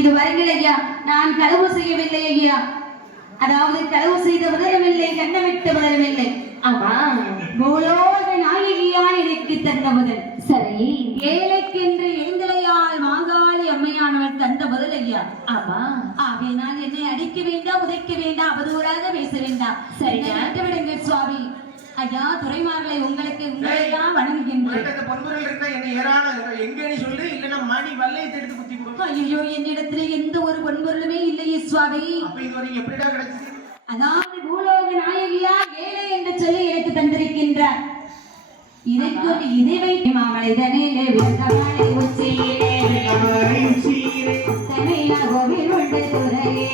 இதுவரையில் ஐயா நான் களவு செய்யவில்லை ஐயா. அதாவது களவு செய்த முதலமில்லை, கண்ணமிட்ட முதலமில்லை. ஆமா, பூலோக நாயகியால் எனக்கு தந்த முதல். சரி, ஏழைக்கென்று எழுந்தலையால் மாகாளி அம்மையானவள் தந்த முதல் ஐயா. ஆமா, ஆகையினால் என்னை அடிக்க வேண்டாம், உதைக்க வேண்டாம், அவதூறாக பேச வேண்டாம். சரி, விடுங்க சுவாமி. ஐயா துறைமார்களை உங்களுக்கு உங்களைதான் வணங்குகின்றேன். ஐயோ, என்னிடத்துல எந்த ஒரு பொன்பொருளுமே இல்லையே சுவாமி. அதாவது பூலோக நாயகியா ஏழை என்று சொல்லி எனக்கு தந்திருக்கின்றார். இதை கொண்டு இதை வைத்து மாமலைதனிலே வெள்ளமலை உச்சியிலே தனியா கோவில் உண்டு துறையே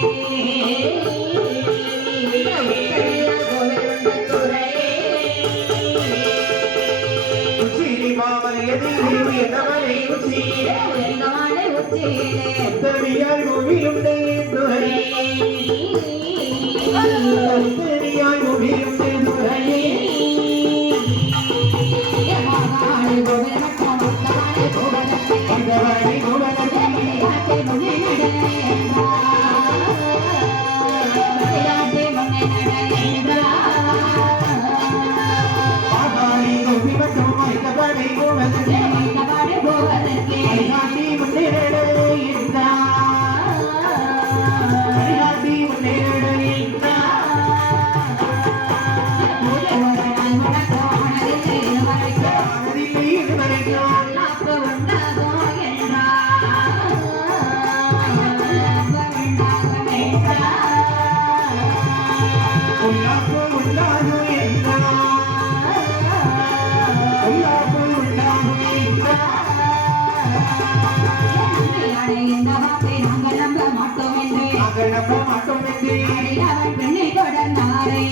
பின்னை தொடர்ந்தாரே